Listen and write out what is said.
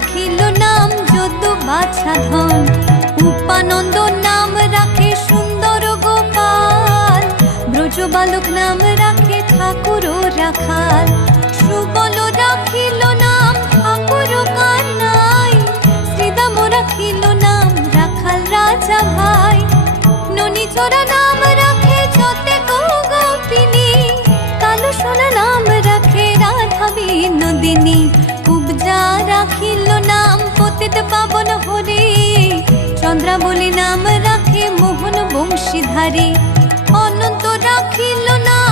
রাখিল নাম যদু বাছা ধন। উপানন্দ নাম রাখে সুন্দর গোপাল, ব্রজ বালক নাম রাখে ঠাকুর রাখাল। সুবল রাখিল নাম ঠাকুর কানাই, শ্রীদাম রাখিল নাম রাখাল রাজা ভাই। ননীচরা নাম রাখে যতে গোপিনী, কালো সোনা নাম রাখে রাধা বিনোদিনী। কুবজা রাখিল নাম পতিত পাবন হরি, চন্দ্রাবলী নাম রাখে মোহন বংশীধারী। অনন্ত রাখিল নাম